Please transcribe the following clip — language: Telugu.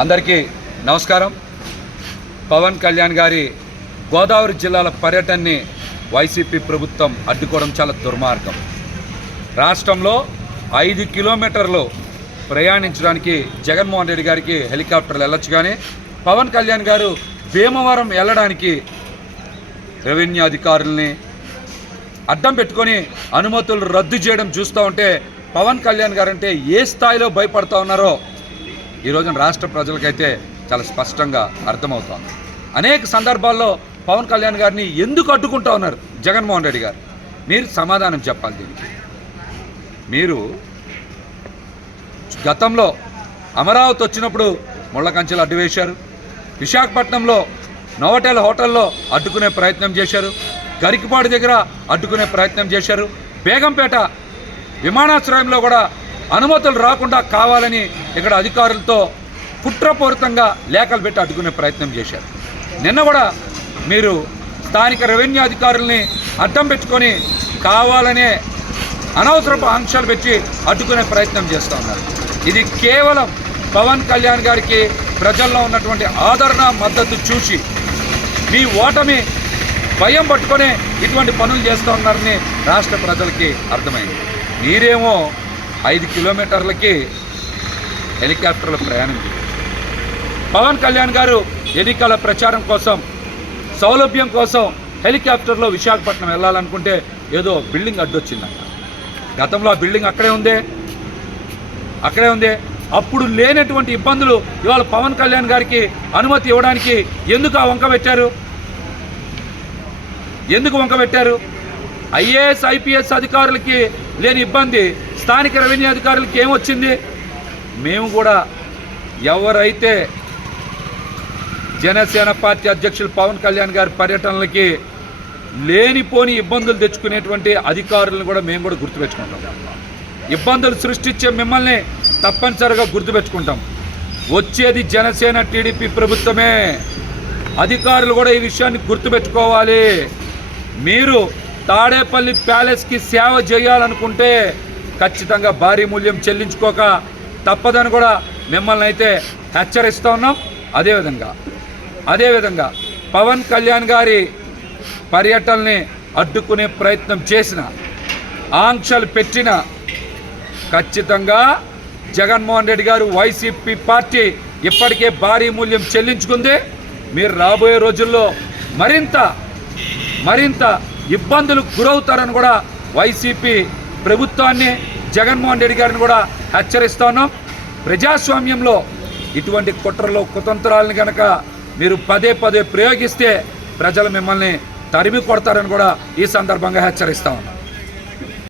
అందరికీ నమస్కారం. పవన్ కళ్యాణ్ గారి గోదావరి జిల్లాల పర్యటనని వైసీపీ ప్రభుత్వం అడ్డుకోవడం చాలా దుర్మార్గం. రాష్ట్రంలో ఐదు కిలోమీటర్లు ప్రయాణించడానికి జగన్మోహన్ రెడ్డి గారికి హెలికాప్టర్లు వెళ్ళొచ్చు కానీ పవన్ కళ్యాణ్ గారు భీమవరం వెళ్ళడానికి రెవెన్యూ అధికారుల్ని అడ్డం పెట్టుకొని అనుమతులు రద్దు చేయడం చూస్తూ ఉంటే పవన్ కళ్యాణ్ గారు అంటే ఏ స్థాయిలో భయపడతా ఉన్నారో ఈరోజు రాష్ట్ర ప్రజలకైతే చాలా స్పష్టంగా అర్థమవుతోంది. అనేక సందర్భాల్లో పవన్ కళ్యాణ్ గారిని ఎందుకు అడ్డుకుంటా ఉన్నారు? జగన్మోహన్ రెడ్డి గారు. మీరు సమాధానం చెప్పాలి దీనికి. మీరు గతంలో అమరావతి వచ్చినప్పుడు ముళ్ళ కంచెలు అడ్డు వేశారు. విశాఖపట్నంలో నోవటెల్ హోటల్లో అడ్డుకునే ప్రయత్నం చేశారు. గరికిపాడు దగ్గర అడ్డుకునే ప్రయత్నం చేశారు. బేగంపేట విమానాశ్రయంలో కూడా అనుమతులు రాకుండా కావాలని ఇక్కడ అధికారులతో కుట్రపూరితంగా లేఖలు పెట్టి అడ్డుకునే ప్రయత్నం చేశారు. నిన్న కూడా మీరు స్థానిక రెవెన్యూ అధికారుల్ని అడ్డం పెట్టుకొని కావాలనే అనవసరపు ఆంక్షలు పెట్టి అడ్డుకునే ప్రయత్నం చేస్తూ ఉన్నారు. ఇది కేవలం పవన్ కళ్యాణ్ గారికి ప్రజల్లో ఉన్నటువంటి ఆదరణ మద్దతు చూసి మీ ఓటమి భయం పట్టుకొని ఇటువంటి పనులు చేస్తూ ఉన్నారని రాష్ట్ర ప్రజలకి అర్థమైంది. మీరేమో ఐదు కిలోమీటర్లకి హెలికాప్టర్ల ప్రయాణం పవన్ కళ్యాణ్ గారు ఎన్నికల ప్రచారం కోసం సౌలభ్యం కోసం హెలికాప్టర్లో విశాఖపట్నం వెళ్ళాలనుకుంటే ఏదో బిల్డింగ్ అడ్డొచ్చిందంట. గతంలో ఆ బిల్డింగ్ అక్కడే ఉందే అక్కడే ఉంది. అప్పుడు లేనటువంటి ఇబ్బందులు ఇవాళ పవన్ కళ్యాణ్ గారికి అనుమతి ఇవ్వడానికి ఎందుకు ఆ వంక పెట్టారు? ఎందుకు వంక పెట్టారు? ఐఏఎస్ ఐపీఎస్ అధికారులకి లేని ఇబ్బంది స్థానిక రెవెన్యూ అధికారులకి ఏమొచ్చింది? మేము కూడా ఎవరైతే జనసేన పార్టీ అధ్యక్షులు పవన్ కళ్యాణ్ గారి పర్యటనలకి లేనిపోని ఇబ్బందులు తెచ్చుకునేటువంటి అధికారులను కూడా మేము కూడా గుర్తుపెట్టుకుంటాం. ఇబ్బందులు సృష్టించే మిమ్మల్ని తప్పనిసరిగా గుర్తుపెట్టుకుంటాం. వచ్చేది జనసేన టీడీపీ ప్రభుత్వమే. అధికారులు కూడా ఈ విషయాన్ని గుర్తుపెట్టుకోవాలి. మీరు తాడేపల్లి ప్యాలెస్కి సేవ చేయాలనుకుంటే ఖచ్చితంగా భారీ మూల్యం చెల్లించుకోక తప్పదని కూడా మిమ్మల్ని అయితే హెచ్చరిస్తూ ఉన్నాం. అదేవిధంగా అదేవిధంగా పవన్ కళ్యాణ్ గారి పర్యటనని అడ్డుకునే ప్రయత్నం చేసిన ఆంక్షలు పెట్టిన ఖచ్చితంగా జగన్మోహన్ రెడ్డి గారు వైసీపీ పార్టీ ఇప్పటికే భారీ మూల్యం చెల్లించుకుంది. మీరు రాబోయే రోజుల్లో మరింత మరింత ఇబ్బందులు గురవుతారని కూడా వైసీపీ ప్రభుత్వాన్ని జగన్మోహన్ రెడ్డి గారిని కూడా హెచ్చరిస్తా ఉన్నాం ప్రజాస్వామ్యంలో ఇటువంటి కుట్రలు కుతంత్రాలను కనుక మీరు పదే పదే ప్రయోగిస్తే ప్రజలు మిమ్మల్ని తరిమి కొడతారని కూడా ఈ సందర్భంగా హెచ్చరిస్తా ఉన్నాం